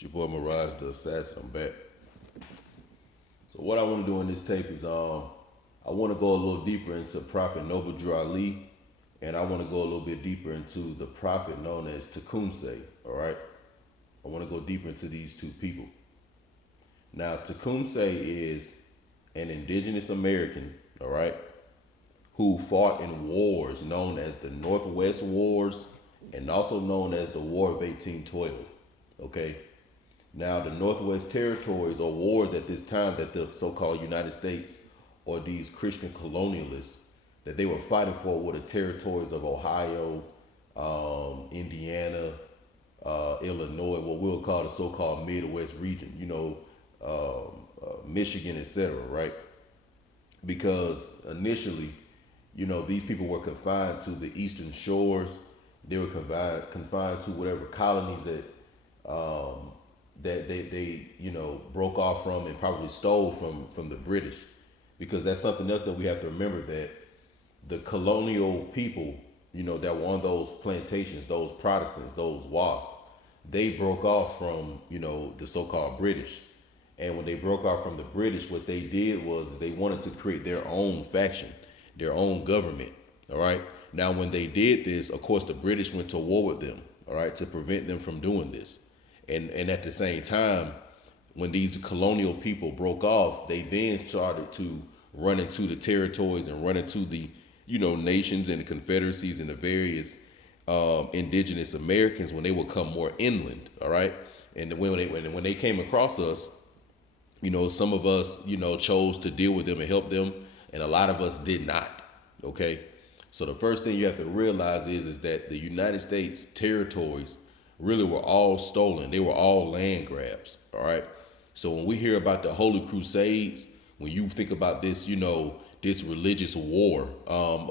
It's your boy Mirage the Assassin. I'm back. So what I want to do in this tape is I want to go a little deeper into Prophet Noble Drew Ali, and I want to go a little bit deeper into the prophet known as Tecumseh. All right, I want to go deeper into these two people. Now, Tecumseh is an indigenous American, all right, who fought in wars known as the Northwest Wars and also known as the War of 1812. Okay. Now, the Northwest Territories or wars at this time that the so-called United States or these Christian colonialists that they were fighting for were the territories of Ohio, Indiana, Illinois, what we'll call the so-called Midwest region, Michigan, etc., right? Because initially, these people were confined to the eastern shores. They were confined to whatever colonies that they broke off from and probably stole from the British, because that's something else that we have to remember, that the colonial people that were on those plantations, those Protestants, those WASP, they broke off from the so-called British. And when they broke off from the British, what they did was they wanted to create their own faction, their own government. All right. Now, when they did this, of course, the British went to war with them, all right, to prevent them from doing this. And at the same time, when these colonial people broke off, they then started to run into the territories and run into the, nations and the confederacies and the various indigenous Americans when they would come more inland, all right? And when they came across us, some of us, chose to deal with them and help them, and a lot of us did not, okay? So the first thing you have to realize is that the United States territories really were all stolen. They were all land grabs, all right? So when we hear about the Holy Crusades, when you think about this, this religious war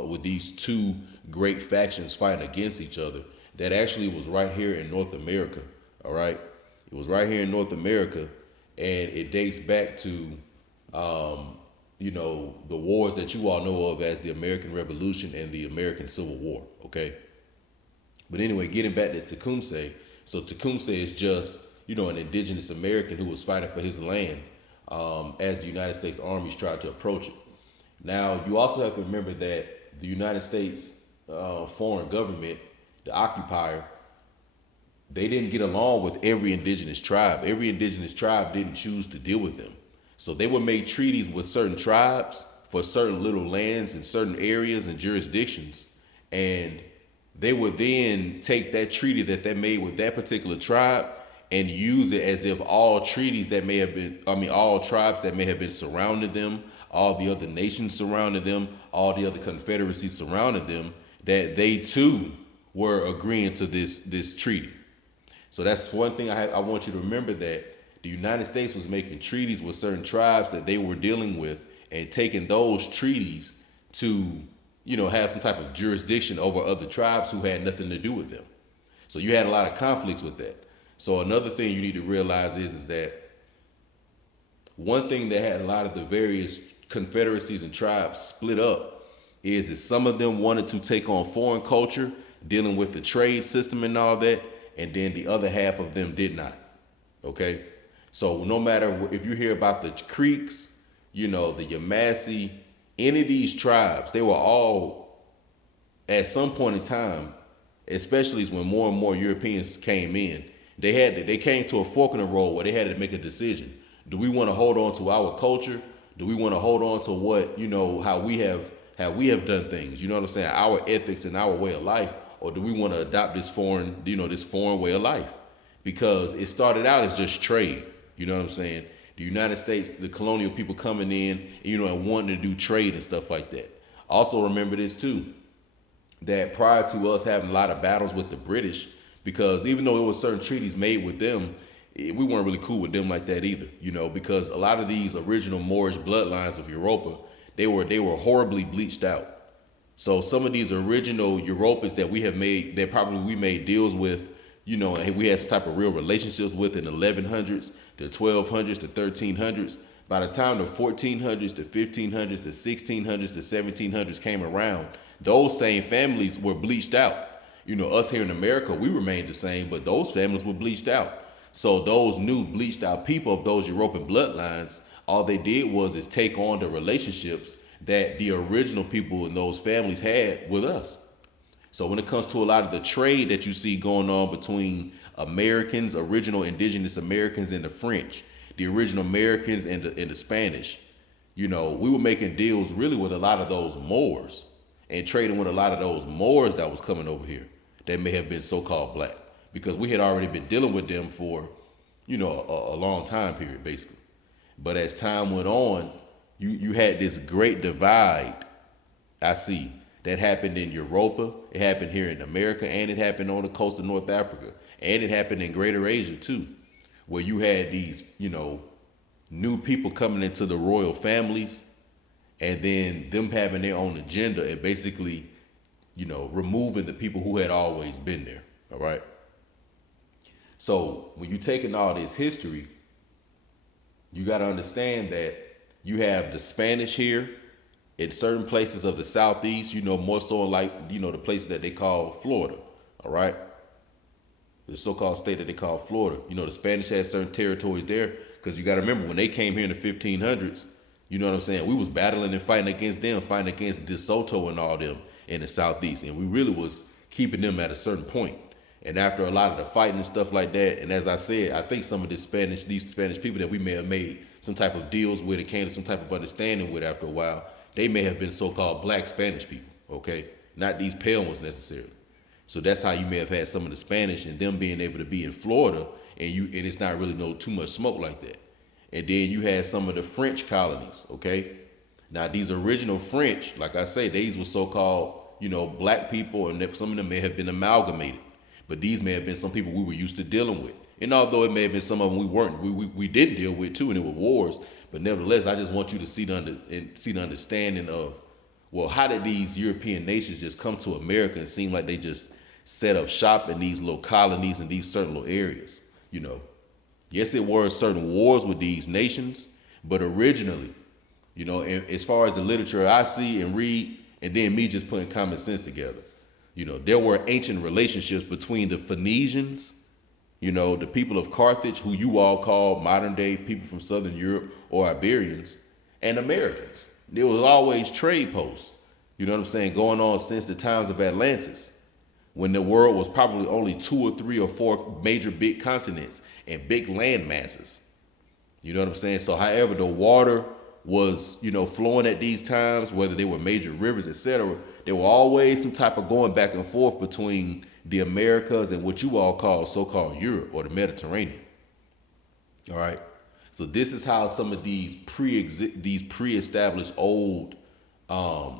with these two great factions fighting against each other, that actually was right here in North America, all right? It was right here in North America, and it dates back to, the wars that you all know of as the American Revolution and the American Civil War, okay? But anyway, getting back to Tecumseh, so Tecumseh is just, an indigenous American who was fighting for his land as the United States armies tried to approach it. Now, you also have to remember that the United States foreign government, the occupier, they didn't get along with every indigenous tribe. Every indigenous tribe didn't choose to deal with them. So they would make treaties with certain tribes for certain little lands in certain areas and jurisdictions, and they would then take that treaty that they made with that particular tribe and use it as if all treaties that may have been, all tribes that may have been surrounding them, all the other nations surrounding them, all the other confederacies surrounding them, that they too were agreeing to this treaty. So that's one thing I want you to remember, that the United States was making treaties with certain tribes that they were dealing with and taking those treaties to have some type of jurisdiction over other tribes who had nothing to do with them. So you had a lot of conflicts with that. So another thing you need to realize is that one thing that had a lot of the various confederacies and tribes split up is some of them wanted to take on foreign culture, dealing with the trade system and all that, and then the other half of them did not. Okay? So no matter if you hear about the Creeks, the Yamasee, any of these tribes, they were all, at some point in time, especially when more and more Europeans came in, they came to a fork in the road where they had to make a decision. Do we want to hold on to our culture? Do we want to hold on to what, how we have done things? You know what I'm saying? Our ethics and our way of life, or do we want to adopt this foreign way of life? Because it started out as just trade. You know what I'm saying? The United States, the colonial people coming in, and wanting to do trade and stuff like that. Also remember this too, that prior to us having a lot of battles with the British, because even though it was certain treaties made with them, we weren't really cool with them like that either, because a lot of these original Moorish bloodlines of Europa, they were horribly bleached out. So some of these original Europeans that we have made, that probably we made deals with, and we had some type of real relationships with in the 1100s, the 1200s, the 1300s. By the time the 1400s, the 1500s, the 1600s, the 1700s came around, those same families were bleached out. Us here in America, we remained the same, but those families were bleached out. So those new bleached out people of those European bloodlines, all they did was is take on the relationships that the original people in those families had with us. So when it comes to a lot of the trade that you see going on between Americans, original indigenous Americans, and the French, the original Americans and the Spanish, we were making deals really with a lot of those Moors and trading with a lot of those Moors that was coming over here that may have been so-called black, because we had already been dealing with them for, a long time period, basically. But as time went on, you had this great divide, I see, that happened in Europa, it happened here in America, and it happened on the coast of North Africa, and it happened in Greater Asia too, where you had these, new people coming into the royal families, and then them having their own agenda and basically, removing the people who had always been there. All right. So when you're taking all this history, you got to understand that you have the Spanish here in certain places of the Southeast, more so like, the places that they call Florida. All right. The so-called state that they call Florida. The Spanish had certain territories there, because you got to remember when they came here in the 1500s, you know what I'm saying? We was battling and fighting against them, fighting against De Soto and all them in the Southeast. And we really was keeping them at a certain point. And after a lot of the fighting and stuff like that, and as I said, I think some of these Spanish people that we may have made some type of deals with and came to some type of understanding with after a while, they may have been so-called black Spanish people, okay? Not these pale ones necessarily. So that's how you may have had some of the Spanish and them being able to be in Florida, and it's not really too much smoke like that. And then you had some of the French colonies, okay? Now these original French, like I say, these were so-called, black people, and some of them may have been amalgamated. But these may have been some people we were used to dealing with. And although it may have been some of them we weren't, we did deal with too, and it was wars. But nevertheless, I just want you to see the understanding of, well, how did these European nations just come to America and seem like they just set up shop in these little colonies and these certain little areas? Yes, it were certain wars with these nations, but originally, and as far as the literature I see and read, and then me just putting common sense together, there were ancient relationships between the Phoenicians, the people of Carthage, who you all call modern day people from Southern Europe or Iberians, and Americans. There was always trade posts, going on since the times of Atlantis, when the world was probably only 2 or 3 or 4 major big continents and big land masses. You know what I'm saying? So however the water was, flowing at these times, whether they were major rivers, etc., there were always some type of going back and forth between the Americas and what you all call so-called Europe or the Mediterranean. All right. So this is how some of these pre-established old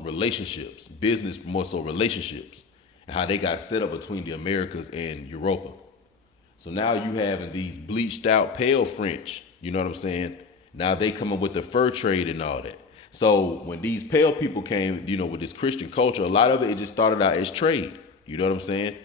relationships, business more so relationships, and how they got set up between the Americas and Europa. So now you having these bleached out pale French, you know what I'm saying? Now they coming with the fur trade and all that. So when these pale people came, with this Christian culture, a lot of it just started out as trade. You know what I'm saying?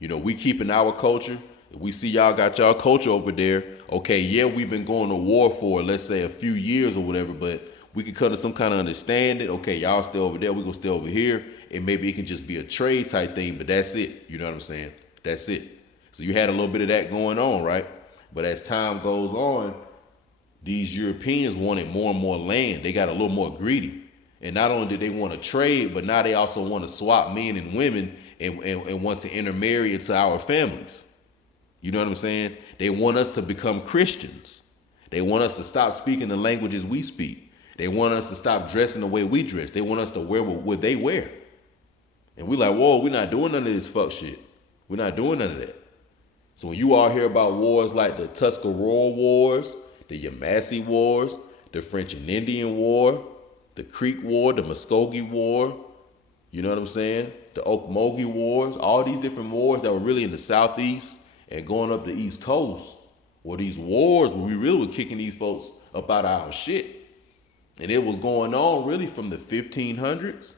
We keeping our culture. We see y'all got y'all culture over there. Okay, yeah, we've been going to war for, let's say, a few years or whatever, but we can come to some kind of understanding. Okay, y'all stay over there, we gonna stay over here, and maybe it can just be a trade type thing, but that's it. You know what I'm saying? That's it. So you had a little bit of that going on, right? But as time goes on, these Europeans wanted more and more land. They got a little more greedy. And not only did they want to trade, but now they also want to swap men and women and want to intermarry into our families. You know what I'm saying? They want us to become Christians. They want us to stop speaking the languages we speak. They want us to stop dressing the way we dress. They want us to wear what they wear. And we like, whoa, we're not doing none of this fuck shit. We're not doing none of that. So when you all hear about wars like the Tuscarora Wars, the Yamasee Wars, the French and Indian War, the Creek War, the Muskogee War, you know what I'm saying? The Okmulgee Wars, all these different wars that were really in the Southeast and going up the East Coast, were these wars where we really were kicking these folks up out of our shit. And it was going on really from the 1500s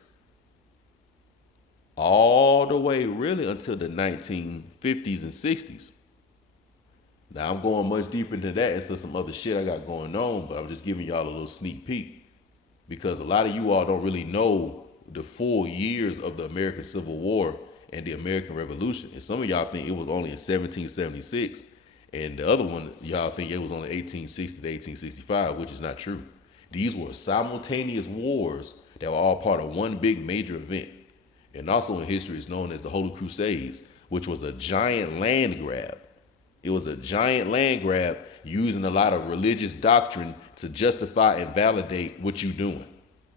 all the way really until the 1950s and 60s. Now I'm going much deeper into that into some other shit I got going on, but I'm just giving y'all a little sneak peek because a lot of you all don't really know the full years of the American Civil War and the American Revolution. And some of y'all think it was only in 1776 And the other one, y'all think it was only 1860 to 1865, which is not true. These were simultaneous wars that were all part of one big major event. And also in history is known as the Holy Crusades, which was a giant land grab. It was a giant land grab using a lot of religious doctrine to justify and validate what you're doing.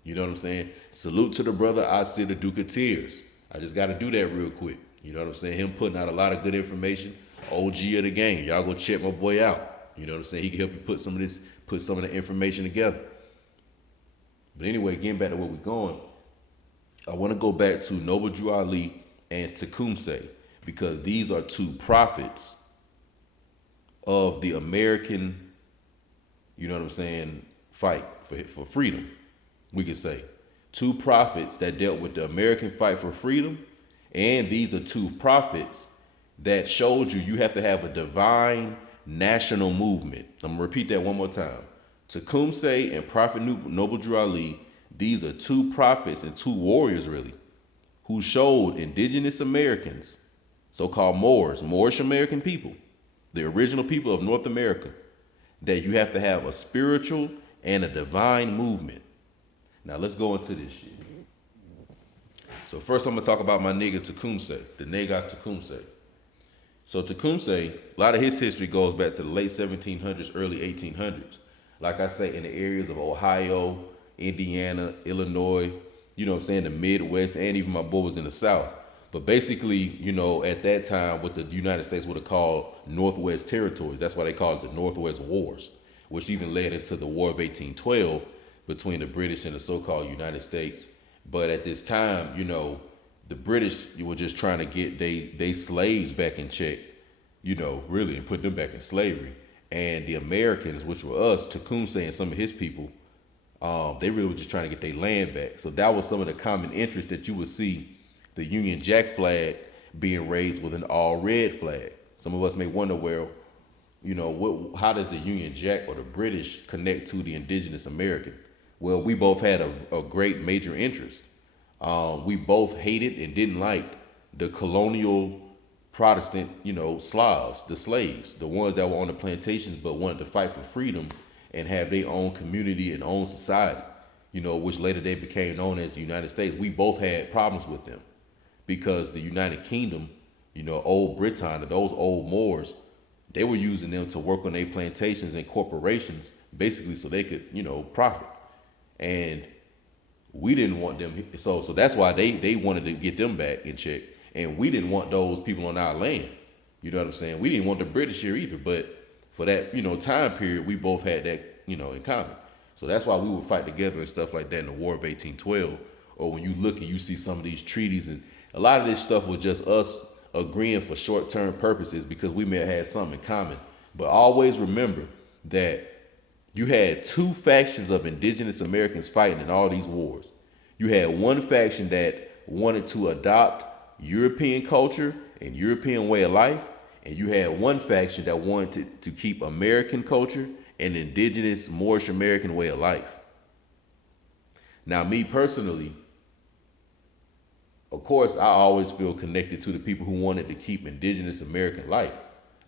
You know what I'm saying? Salute to the brother I see the Duke of Tears. I just got to do that real quick. You know what I'm saying? Him putting out a lot of good information. OG of the game. Y'all go check my boy out. You know what I'm saying? He can help you put some of the information together. But anyway, getting back to where we're going, I want to go back to Noble Drew Ali and Tecumseh, because these are two prophets of the American, you know what I'm saying, fight for freedom, we could say. Two prophets that dealt with the American fight for freedom, and these are two prophets that showed you have to have a divine national movement. I'm going to repeat that one more time. Tecumseh and Prophet Noble Drew Ali, these are two prophets and two warriors, really, who showed indigenous Americans, so-called Moorish American people, the original people of North America, that you have to have a spiritual and a divine movement. Now let's go into this shit. So first I'm going to talk about my nigga Tecumseh, the Negas Tecumseh. So Tecumseh, a lot of his history goes back to the late 1700s, early 1800s. Like I say, in the areas of Ohio, Indiana, Illinois, you know what I'm saying, the Midwest, and even my boy was in the South. But basically, you know, at that time, what the United States would have called Northwest Territories, that's why they called it the Northwest Wars, which even led into the War of 1812 between the British and the so-called United States. But at this time, you know, the British, you were just trying to get they slaves back in check, you know, really, and put them back in slavery. And the Americans, which were us, Tecumseh and some of his people, they really were just trying to get their land back. So that was some of the common interest that you would see the Union Jack flag being raised with an all red flag. Some of us may wonder, well, you know, how does the Union Jack or the British connect to the indigenous American? Well, we both had a great major interest. We both hated and didn't like the colonial Protestant, you know, Slavs, the slaves, the ones that were on the plantations but wanted to fight for freedom and have their own community and own society, you know, which later they became known as the United States. We both had problems with them because the United Kingdom, you know, old Britain, those old Moors, they were using them to work on their plantations and corporations, basically so they could, you know, profit. And we didn't want them, so that's why they wanted to get them back in check. And we didn't want those people on our land. You know what I'm saying? We didn't want the British here either, but for that, you know, time period, we both had that, you know, in common. So that's why we would fight together and stuff like that in the War of 1812. Or when you look and you see some of these treaties, and a lot of this stuff was just us agreeing for short-term purposes because we may have had something in common. But always remember that you had two factions of indigenous Americans fighting in all these wars. You had one faction that wanted to adopt European culture and European way of life, and you had one faction that wanted to keep American culture and indigenous Moorish American way of life. Now, me personally, of course, I always feel connected to the people who wanted to keep indigenous American life.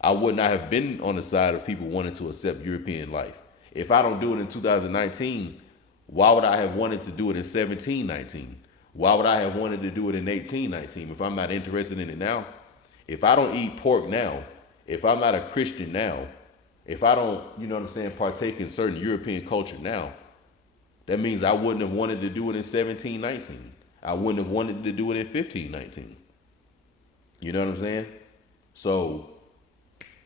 I would not have been on the side of people wanting to accept European life. If I don't do it in 2019, why would I have wanted to do it in 1719? Why would I have wanted to do it in 1819 if I'm not interested in it now? If I don't eat pork now, if I'm not a Christian now, if I don't, you know what I'm saying, partake in certain European culture now, that means I wouldn't have wanted to do it in 1719. I wouldn't have wanted to do it in 1519. You know what I'm saying? So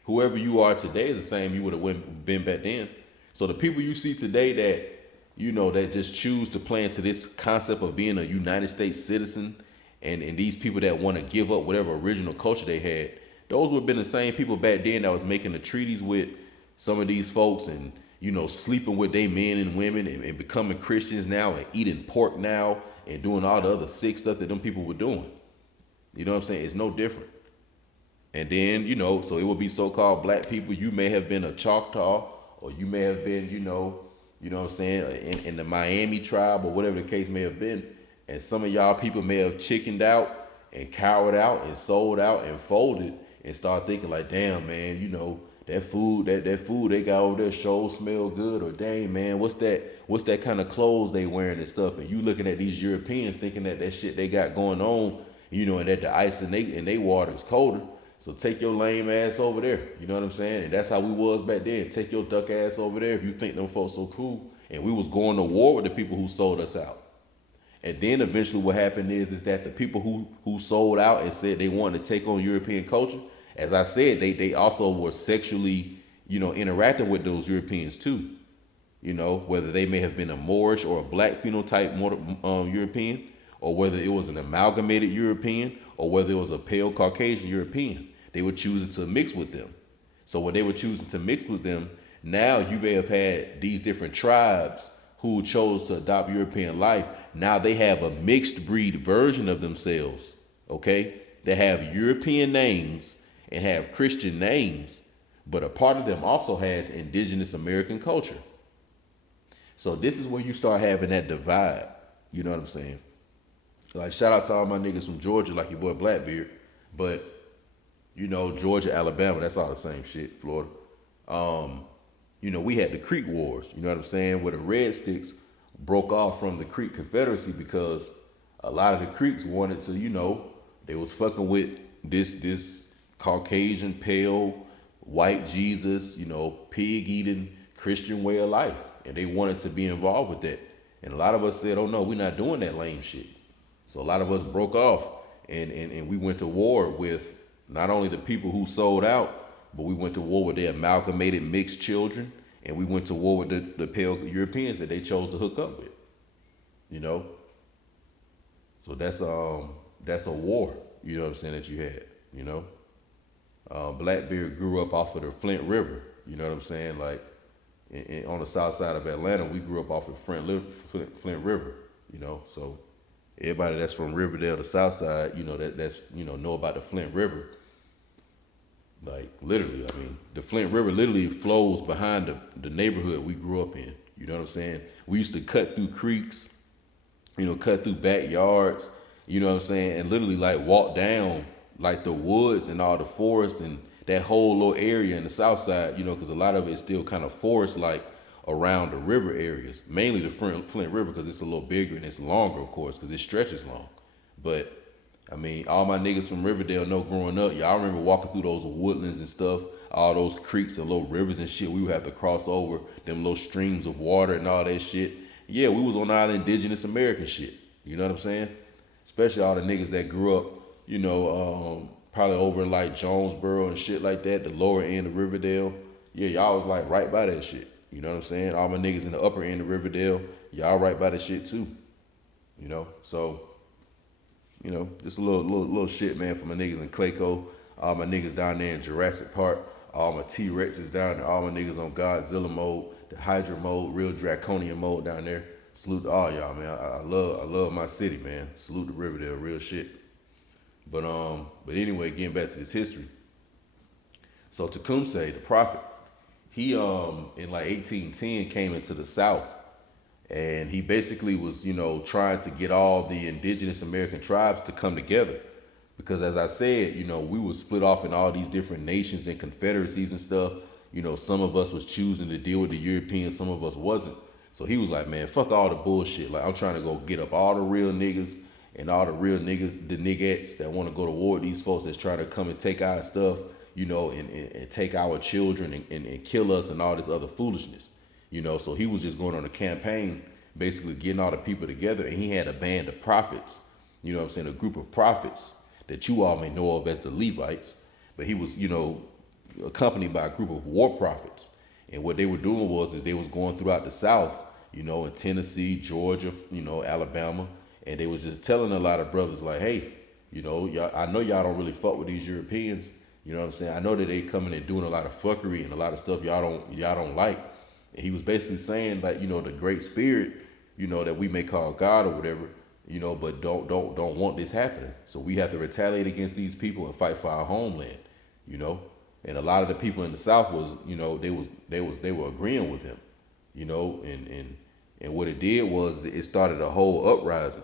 whoever you are today is the same you would have been back then. So the people you see today that, you know, that just choose to play into this concept of being a United States citizen, and these people that want to give up whatever original culture they had, those would have been the same people back then that was making the treaties with some of these folks and, you know, sleeping with their men and women and becoming Christians now and eating pork now and doing all the other sick stuff that them people were doing. You know what I'm saying? It's no different. And then, you know, so it would be so-called black people. You may have been a Choctaw, or you may have been, you know what I'm saying, in the Miami tribe or whatever the case may have been. And some of y'all people may have chickened out and cowered out and sold out and folded and start thinking like, damn, man, you know, that food they got over there sure smell good, or dang man, what's that kind of clothes they wearing and stuff. And you looking at these Europeans thinking that shit they got going on, and that the ice in they water is colder. So take your lame ass over there. You know what I'm saying? And that's how we was back then. Take your duck ass over there if you think them folks so cool. And we was going to war with the people who sold us out. And then eventually what happened is that the people who sold out and said they wanted to take on European culture, as I said, they also were sexually, interacting with those Europeans too. Whether they may have been a Moorish or a black phenotype European, or whether it was an amalgamated European, or whether it was a pale Caucasian European. They were choosing to mix with them. So when they were choosing to mix with them, now you may have had these different tribes who chose to adopt European life. Now they have a mixed breed version of themselves, okay? They have European names and have Christian names, but a part of them also has indigenous American culture. So this is where you start having that divide. You know what I'm saying? Like, shout out to all my niggas from Georgia, like your boy Blackbeard. But, Georgia, Alabama, that's all the same shit, Florida. We had the Creek Wars, you know what I'm saying, where the Red Sticks broke off from the Creek Confederacy because a lot of the Creeks wanted to, they was fucking with this Caucasian, pale, white Jesus, pig-eating Christian way of life. And they wanted to be involved with that. And a lot of us said, oh no, we're not doing that lame shit. So a lot of us broke off and we went to war with not only the people who sold out, but we went to war with their amalgamated mixed children, and we went to war with the pale Europeans that they chose to hook up with. So that's a war, you know what I'm saying, that you had, Blackbeard grew up off of the Flint River, you know what I'm saying? Like on the south side of Atlanta, we grew up off of Flint River, so everybody that's from Riverdale, the south side, that's know about the Flint River. Like, literally, I mean, the Flint River literally flows behind the neighborhood we grew up in. You know what I'm saying? We used to cut through creeks, cut through backyards, you know what I'm saying? And literally, like, walk down, like, the woods and all the forests and that whole little area in the south side, because a lot of it is still kind of forest-like around the river areas. Mainly the Flint River because it's a little bigger and it's longer, of course, because it stretches long. But I mean, all my niggas from Riverdale know growing up, y'all remember walking through those woodlands and stuff, all those creeks and little rivers and shit. We would have to cross over them little streams of water and all that shit. Yeah, we was on all the indigenous American shit. You know what I'm saying? Especially all the niggas that grew up, probably over in like Jonesboro and shit like that, the lower end of Riverdale. Yeah, y'all was like right by that shit. You know what I'm saying? All my niggas in the upper end of Riverdale, y'all right by that shit too. So, just a little shit, man, for my niggas in Clayco, all my niggas down there in Jurassic Park, all my T-Rexes down there, all my niggas on Godzilla mode, the Hydra mode, real draconian mode down there. Salute to all y'all, man. I love my city, man. Salute to Riverdale, real shit. But anyway, getting back to this history. So Tecumseh, the prophet, he in like 1810 came into the South. And he basically was, trying to get all the indigenous American tribes to come together. Because as I said, we were split off in all these different nations and confederacies and stuff. Some of us was choosing to deal with the Europeans, some of us wasn't. So he was like, man, fuck all the bullshit. Like, I'm trying to go get up all the real niggas and all the real niggas, the niggettes that want to go to war with these folks that's trying to come and take our stuff, and take our children and kill us and all this other foolishness. So he was just going on a campaign, basically getting all the people together, and he had a band of prophets, a group of prophets that you all may know of as the Levites, but he was, accompanied by a group of war prophets. And what they were doing was they was going throughout the South, in Tennessee, Georgia, Alabama, and they was just telling a lot of brothers like, hey, y'all, I know y'all don't really fuck with these Europeans, you know what I'm saying? I know that they coming and doing a lot of fuckery and a lot of stuff y'all don't like. And he was basically saying, like, the great spirit, that we may call God or whatever, but don't want this happening. So we have to retaliate against these people and fight for our homeland, And a lot of the people in the South was, they were agreeing with him, and what it did was it started a whole uprising,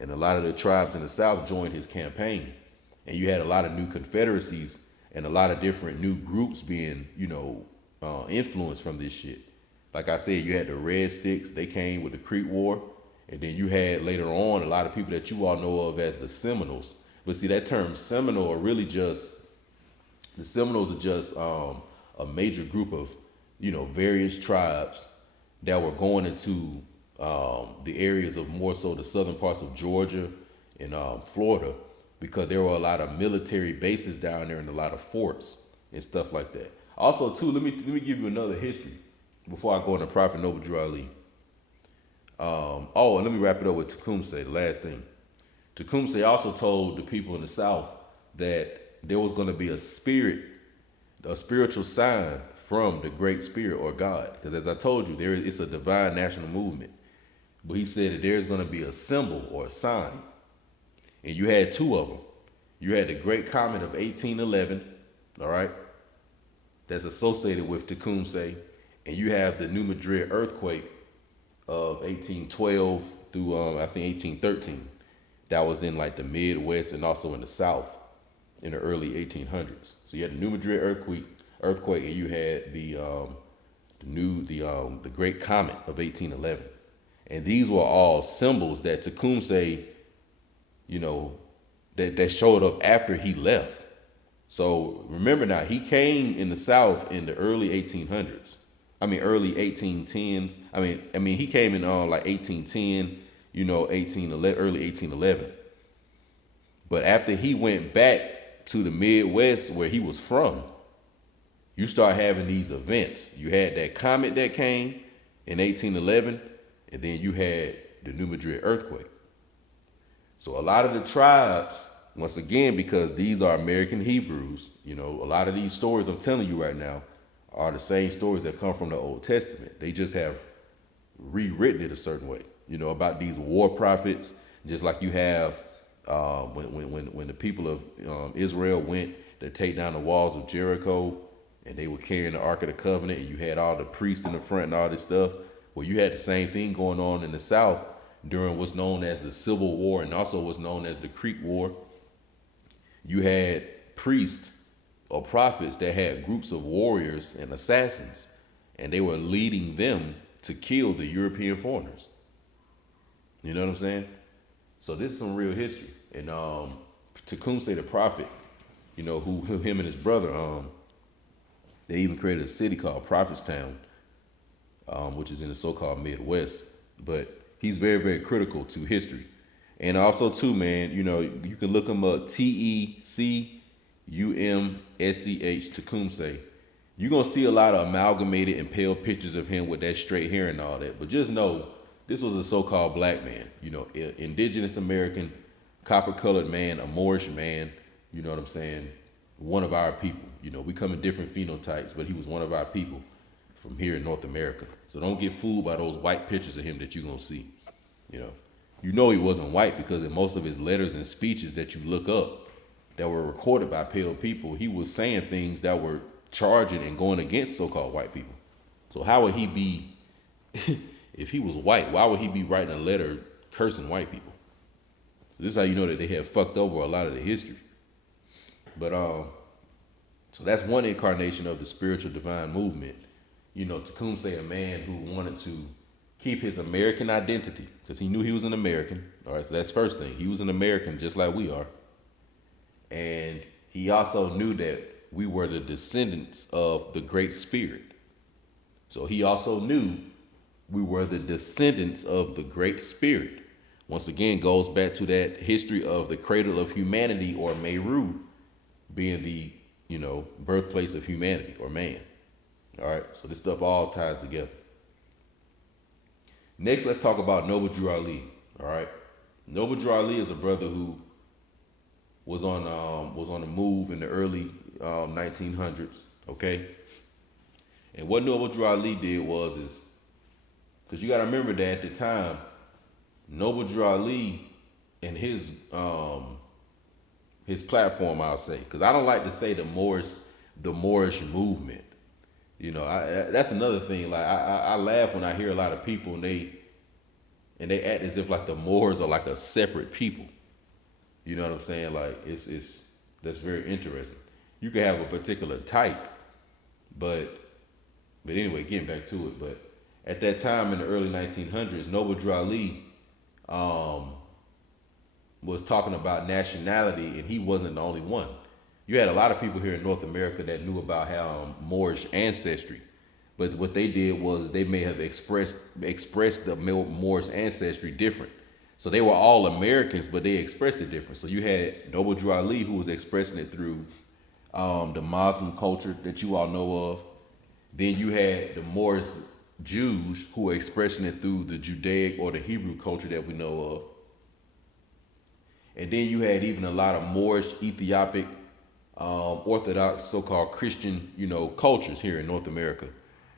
and a lot of the tribes in the South joined his campaign, and you had a lot of new confederacies and a lot of different new groups being, influenced from this shit. Like I said, you had the Red Sticks, they came with the Creek War, and then you had later on a lot of people that you all know of as the Seminoles. But see, that term Seminole are really just, the Seminoles are just a major group of, various tribes that were going into the areas of more so the southern parts of Georgia and Florida, because there were a lot of military bases down there and a lot of forts and stuff like that. Also, too, let me give you another history before I go into Prophet Noble Drew Ali. And let me wrap it up with Tecumseh, the last thing. Tecumseh also told the people in the South that there was going to be a spiritual sign from the Great Spirit or God. Because as I told you, it's a divine national movement. But he said that there's going to be a symbol or a sign. And you had two of them. You had the Great Comet of 1811, all right, that's associated with Tecumseh. And you have the New Madrid earthquake of 1812 through, I think, 1813. That was in like the Midwest and also in the South in the early 1800s. So you had the New Madrid earthquake, and you had the Great Comet of 1811. And these were all symbols that Tecumseh, that showed up after he left. So remember now, he came in the South in the early 1800s. Early 1810s. He came in like 1810, 1811, early 1811. But after he went back to the Midwest where he was from, you start having these events. You had that comet that came in 1811, and then you had the New Madrid earthquake. So a lot of the tribes, once again, because these are American Hebrews, a lot of these stories I'm telling you right now are the same stories that come from the Old Testament. They just have rewritten it a certain way, about these war prophets, just like you have when the people of Israel went to take down the walls of Jericho, and they were carrying the Ark of the Covenant, and you had all the priests in the front and all this stuff. Well, you had the same thing going on in the South during what's known as the Civil War and also what's known as the Creek War. You had priests or prophets that had groups of warriors and assassins, and they were leading them to kill the European foreigners. You know what I'm saying? So this is some real history. And Tecumseh the prophet, who him and his brother, they even created a city called Prophetstown, which is in the so-called Midwest. But he's very, very critical to history. And also, too, man, you can look him up, Tecumseh, Tecumseh. You're going to see a lot of amalgamated and pale pictures of him with that straight hair and all that. But just know, this was a so-called black man, indigenous American, copper-colored man, a Moorish man, you know what I'm saying? One of our people. We come in different phenotypes, but he was one of our people from here in North America. So don't get fooled by those white pictures of him that you're going to see. He wasn't white because in most of his letters and speeches that you look up that were recorded by pale people, he was saying things that were charging and going against so-called white people. So how would he be, if he was white, why would he be writing a letter cursing white people? This is how you know that they have fucked over a lot of the history. But so that's one incarnation of the spiritual divine movement. Tecumseh, a man who wanted to keep his American identity because he knew he was an American. All right, so that's first thing. He was an American just like we are. And he also knew that we were the descendants of the Great Spirit. So he also knew we were the descendants of the Great Spirit. Once again, goes back to that history of the cradle of humanity, or Meru, being the, birthplace of humanity or man. All right, so this stuff all ties together. Next, let's talk about Noble Drew Ali. All right, Noble Drew Ali is a brother who was on the move in the early 1900s. Okay, and what Noble Drew Ali did is because you got to remember that at the time, Noble Drew Ali and his platform, I'll say, because I don't like to say the Moorish movement. That's another thing. Like I laugh when I hear a lot of people and they act as if like the Moors are like a separate people. You know what I'm saying? Like it's that's very interesting. You can have a particular type, but anyway, getting back to it. But at that time in the early 1900s, Noble Drew Ali was talking about nationality, and he wasn't the only one. You had a lot of people here in North America that knew about how Moorish ancestry, but what they did was they may have expressed the Moorish ancestry different. So they were all Americans, but they expressed it different. So you had Noble Drew Ali, who was expressing it through the Muslim culture that you all know of. Then you had the Moorish Jews who were expressing it through the Judaic or the Hebrew culture that we know of. And then you had even a lot of Moorish, Ethiopic, Orthodox, so-called Christian, cultures here in North America.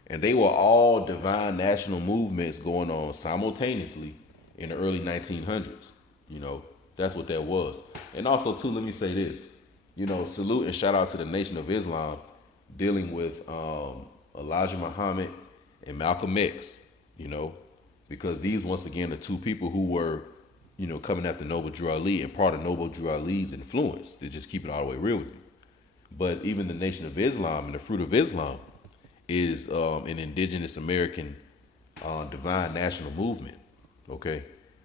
And they were all divine national movements going on simultaneously in the early 1900s. That's what that was. And also, too, let me say this. Salute and shout out to the Nation of Islam dealing with Elijah Muhammad and Malcolm X, because these, once again, are two people who were, coming after Noble Drew Ali and part of Noble Drew Ali's influence, to just keep it all the way real with you. But even the Nation of Islam and the Fruit of Islam is an indigenous American divine national movement, okay?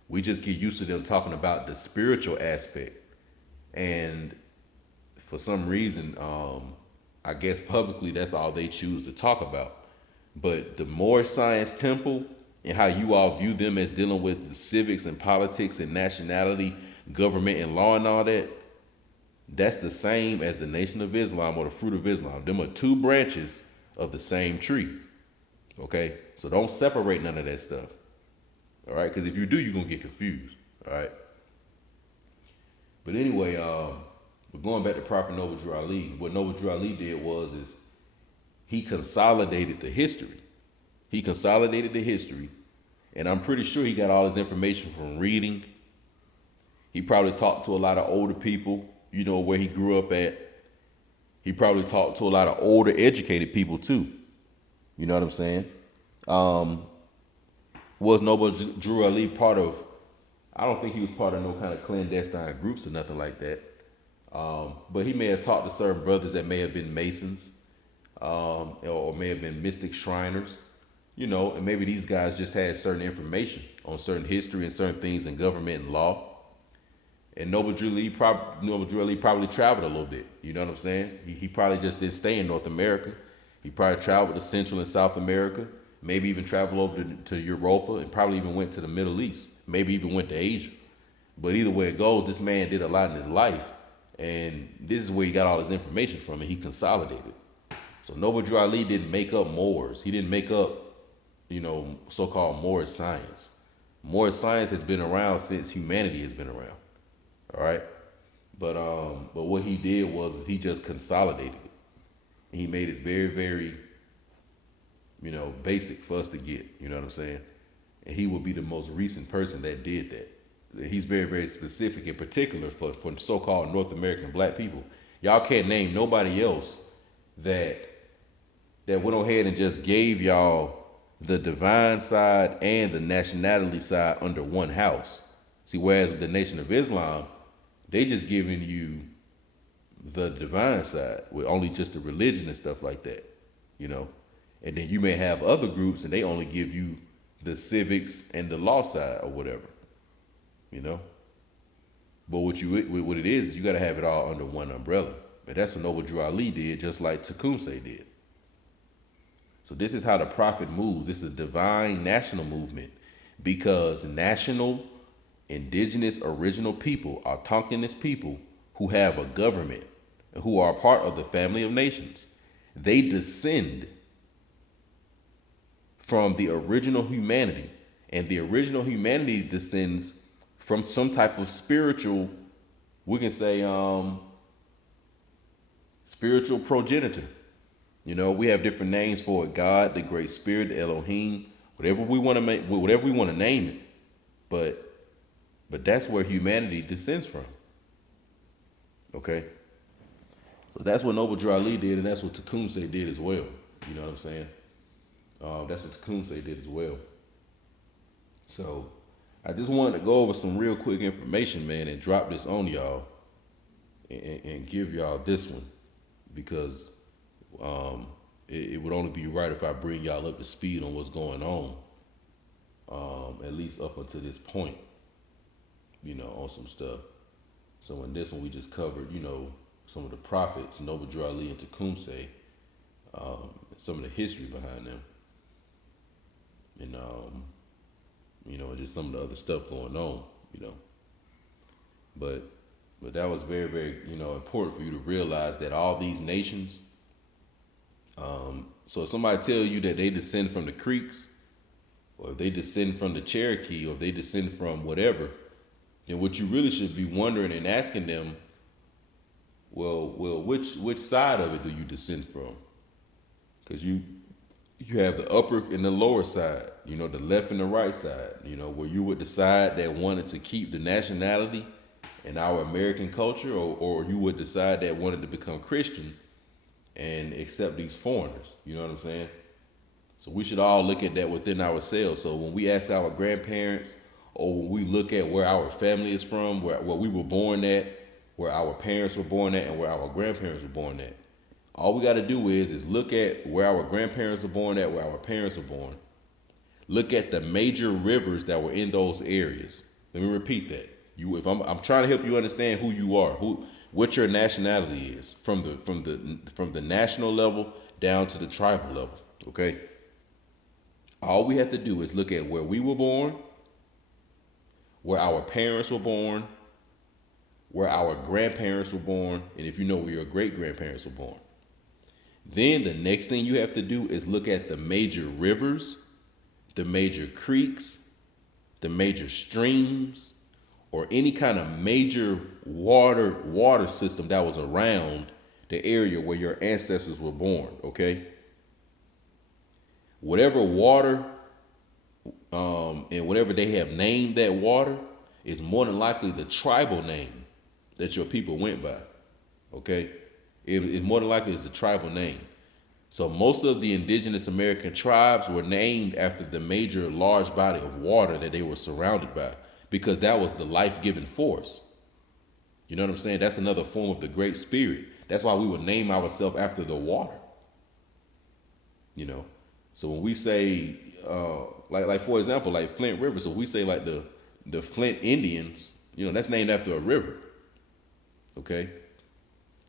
We just get used to them talking about the spiritual aspect. And for some reason, I guess publicly, that's all they choose to talk about. But the Moorish Science Temple and how you all view them as dealing with the civics and politics and nationality, government and law and all that, that's the same as the Nation of Islam or the Fruit of Islam. Them are two branches of the same tree. Okay? So don't separate none of that stuff. All right? Because if you do, you're going to get confused. All right? But anyway, but going back to Prophet Noble Drew Ali, what Noble Drew Ali did is he consolidated the history. He consolidated the history, and I'm pretty sure he got all his information from reading. He probably talked to a lot of older people, where he grew up at. He probably talked to a lot of older, educated people too. You know what I'm saying? Was Noble Drew Ali part of, I don't think he was part of no kind of clandestine groups or nothing like that. But he may have talked to certain brothers that may have been Masons, or may have been mystic Shriners, and maybe these guys just had certain information on certain history and certain things in government and law. And Noble Drew Ali probably traveled a little bit. You know what I'm saying? He probably just didn't stay in North America. He probably traveled to Central and South America, maybe even traveled over to Europa, and probably even went to the Middle East, maybe even went to Asia. But either way it goes, this man did a lot in his life, and this is where he got all his information from, and he consolidated. So Noble Drew Ali didn't make up Moors. He didn't make up, so-called Moorish science. Moorish science has been around since humanity has been around. All right, but what he did was he just consolidated it. He made it very, very, basic for us to get. You know what I'm saying? And he would be the most recent person that did that. He's very, very specific in particular for so-called North American black people. Y'all can't name nobody else that went ahead and just gave y'all the divine side and the nationality side under one house. See, whereas the Nation of Islam, they just giving you the divine side with only just the religion and stuff like that, And then you may have other groups and they only give you the civics and the law side or whatever, But what it is you got to have it all under one umbrella. And that's what Noble Drew Ali did, just like Tecumseh did. So this is how the prophet moves. This is a divine national movement because national, indigenous, original people are Tonkinist people who have a government and who are part of the family of nations. They descend from the original humanity, and the original humanity descends from some type of spiritual, we can say, spiritual progenitor. We have different names for it: God, the Great Spirit, the Elohim, whatever we want to name it. But that's where humanity descends from. Okay? So that's what Noble Drew Ali did, and that's what Tecumseh did as well. You know what I'm saying? That's what Tecumseh did as well. So I just wanted to go over some real quick information, man, and drop this on y'all and give y'all this one. because it would only be right if I bring y'all up to speed on what's going on, at least up until this point, on some stuff. So in this one, we just covered, some of the prophets, Noble Ali and Tecumseh, some of the history behind them, and just some of the other stuff going on, But that was very, very, important for you to realize that all these nations. So if somebody tell you that they descend from the Creeks, or if they descend from the Cherokee, or if they descend from whatever, then what you really should be wondering and asking them, well, which side of it do you descend from? Because you have the upper and the lower side, the left and the right side, where you would decide that wanted to keep the nationality and our American culture, or you would decide that wanted to become Christian and accept these foreigners. You know what I'm saying? So we should all look at that within ourselves. So when we ask our grandparents, or when we look at where our family is from, where we were born at, where our parents were born at, and where our grandparents were born at, all we got to do is look at where our grandparents were born at, where our parents were born. Look at the major rivers that were in those areas. Let me repeat that. I'm trying to help you understand who you are, what your nationality is, from the national level down to the tribal level. Okay. All we have to do is look at where we were born, where our parents were born, where our grandparents were born, and if you know where your great grandparents were born. Then the next thing you have to do is look at the major rivers, the major creeks, the major streams, or any kind of major water system that was around the area where your ancestors were born, okay? Whatever water and whatever they have named that water is more than likely the tribal name that your people went by, okay? It more than likely is the tribal name. So most of the indigenous American tribes were named after the major large body of water that they were surrounded by, because that was the life-giving force. You know what I'm saying? That's another form of the Great Spirit. That's why we would name ourselves after the water. So when we say, like for example, like Flint River, so we say like the Flint Indians, that's named after a river. Okay?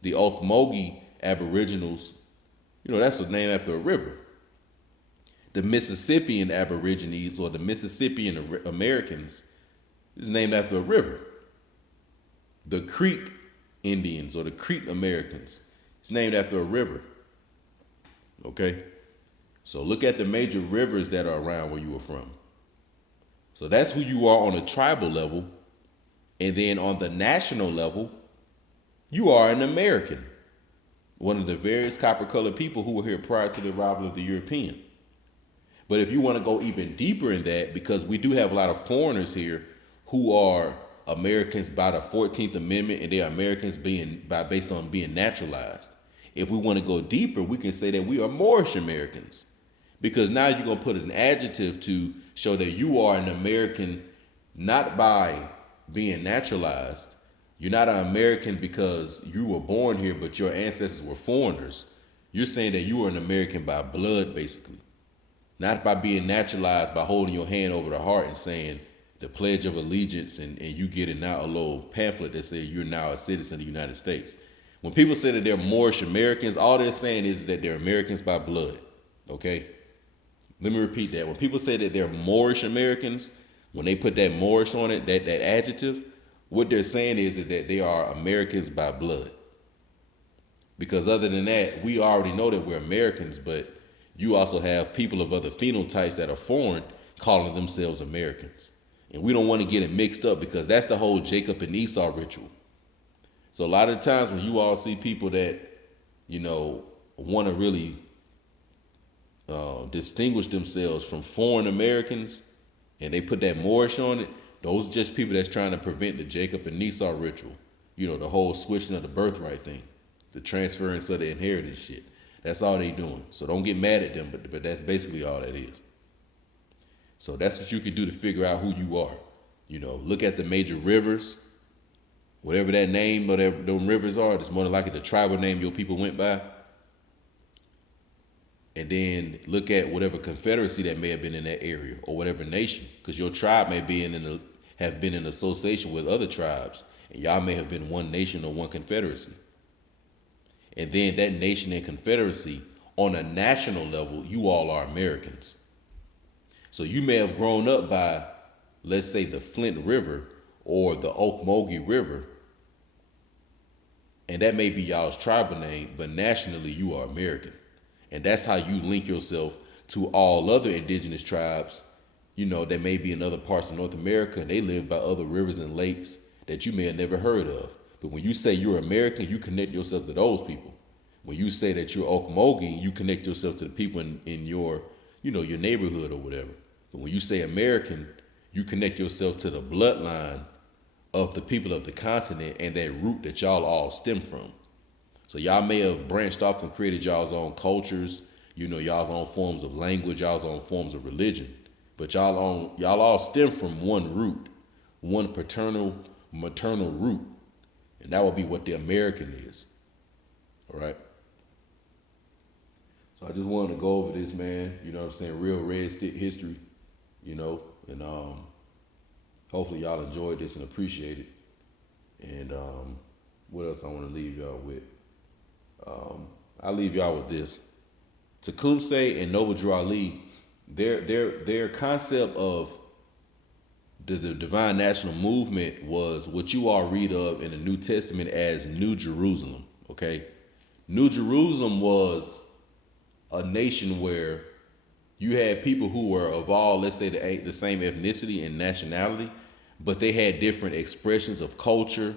The Okmulgee Aboriginals, that's named after a river. The Mississippian Aborigines, or the Mississippian Americans, is named after a river. The Creek Indians, or the Creek Americans, it's named after a river. Okay? So look at the major rivers that are around where you were from. So that's who you are on a tribal level. And then on the national level, you are an American, one of the various copper-colored people who were here prior to the arrival of the European. But if you want to go even deeper in that, because we do have a lot of foreigners here who are Americans by the 14th Amendment, and they are Americans based on being naturalized. If we want to go deeper, we can say that we are Moorish Americans, because now you're going to put an adjective to show that you are an American not by being naturalized. You're not an American because you were born here, but your ancestors were foreigners. You're saying that you are an American by blood, basically. Not by being naturalized, by holding your hand over the heart and saying the Pledge of Allegiance, and you getting out a little pamphlet that says you're now a citizen of the United States. When people say that they're Moorish Americans, all they're saying is that they're Americans by blood, okay? Let me repeat that. When people say that they're Moorish Americans, when they put that Moorish on it, that adjective, what they're saying is that they are Americans by blood. Because other than that, we already know that we're Americans, but you also have people of other phenotypes that are foreign calling themselves Americans. And we don't want to get it mixed up, because that's the whole Jacob and Esau ritual. So a lot of times when you all see people that, want to really distinguish themselves from foreign Americans, and they put that Moorish on it, those are just people that's trying to prevent the Jacob and Esau ritual. The whole switching of the birthright thing, the transference of the inheritance shit. That's all they doing. So don't get mad at them, but that's basically all that is. So that's what you can do to figure out who you are. Look at the major rivers, whatever that name or them rivers are, it's more than likely the tribal name your people went by. And then look at whatever confederacy that may have been in that area or whatever nation, because your tribe may be have been in association with other tribes, and y'all may have been one nation or one confederacy. And then that nation and confederacy, on a national level, you all are Americans. So you may have grown up by, let's say, the Flint River or the Ocmulgee River, and that may be y'all's tribal name, but nationally you are American. And that's how you link yourself to all other indigenous tribes, that may be in other parts of North America, and they live by other rivers and lakes that you may have never heard of. But when you say you're American, you connect yourself to those people. When you say that you're Ocmulgee, you connect yourself to the people in your, your neighborhood or whatever. But when you say American, you connect yourself to the bloodline of the people of the continent and that root that y'all all stem from. So y'all may have branched off and created y'all's own cultures, y'all's own forms of language, y'all's own forms of religion. But y'all all stem from one root, one paternal, maternal root. And that would be what the American is. All right? So I just wanted to go over this, man. You know what I'm saying? Real red stick history, and hopefully y'all enjoyed this and appreciate it. And what else I want to leave y'all with? I'll leave y'all with this. Tecumseh and Noble Drew Ali, their concept of the divine national movement was what you all read of in the New Testament as New Jerusalem. Okay, New Jerusalem was a nation where you had people who were of all, let's say, the same ethnicity and nationality, but they had different expressions of culture,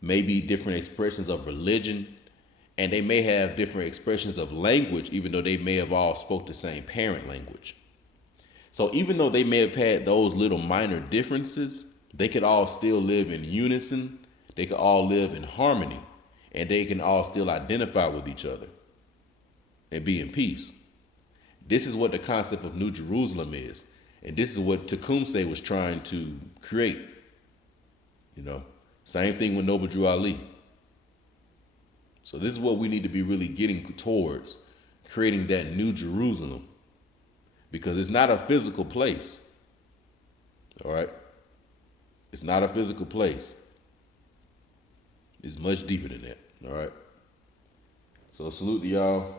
maybe different expressions of religion, and they may have different expressions of language, even though they may have all spoke the same parent language. So even though they may have had those little minor differences, they could all still live in unison. They could all live in harmony, and they can all still identify with each other and be in peace. This is what the concept of New Jerusalem is. And this is what Tecumseh was trying to create. Same thing with Noble Drew Ali. So this is what we need to be really getting towards, creating that New Jerusalem. Because it's not a physical place. All right? It's not a physical place. It's much deeper than that. All right? So salute to y'all.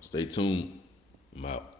Stay tuned. I'm out.